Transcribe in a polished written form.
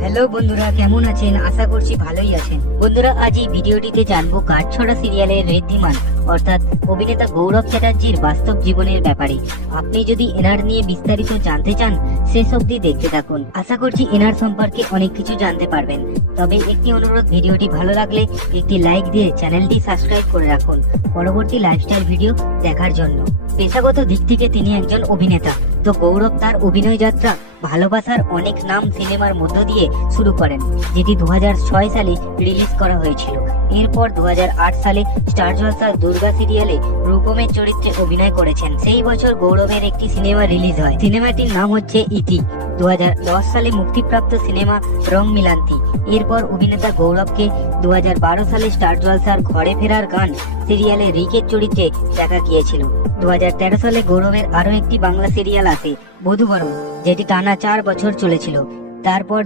Hello বন্ধুরা, কেমন আছেন? আশা করছি ভালোই আছেন। বন্ধুরা, আজ এই ভিডিওটিতে জানবো গাঁটছড়া সিরিয়ালের ঋদ্ধিমান অর্থাৎ অভিনেতা গৌরব চ্যাটার্জির বাস্তব জীবনের ব্যাপারে। আপনি যদি এনার নিয়ে বিস্তারিত জানতে চান, শেষ অবধি দেখতে থাকুন। আশা করছি এনার সম্পর্কে অনেক কিছু জানতে পারবেন। তবে একটি অনুরোধ, ভিডিওটি ভালো লাগলে একটি লাইক দিয়ে চ্যানেলটি সাবস্ক্রাইব করে রাখুন পরবর্তী লাইফস্টাইল ভিডিও দেখার জন্য। পেশাগত দিক থেকে তিনি একজন অভিনেতা। তো গৌরব তার অভিনয় যাত্রা ভালোবাসার অনেক নাম সিনেমার মধ্য দিয়ে শুরু করেন, যেটি 2006 সালে রিলিজ করা হয়েছিল। এরপর 2008 সালে স্টার জলসার দুর্গা সিরিয়ালে রূপমের চরিত্রে অভিনয় করেছেন। সেই বছর গৌরবের একটি সিনেমা রিলিজ হয়। সিনেমাটির নাম হচ্ছে ইতি। 2010 সালে মুক্তিপ্রাপ্ত সিনেমা রং মিলান্তি। এরপর অভিনেতা গৌরবকে 2012 সালে স্টার জলসার ঘরে ফেরার গান সিরিয়ালে রিকের চরিত্রে দেখা গিয়েছিল। 2013 সালে গৌরবের আরো একটি বাংলা সিরিয়াল আসে, বধূবরণ, যেটি টানা 4 বছর চলেছিল। তারপর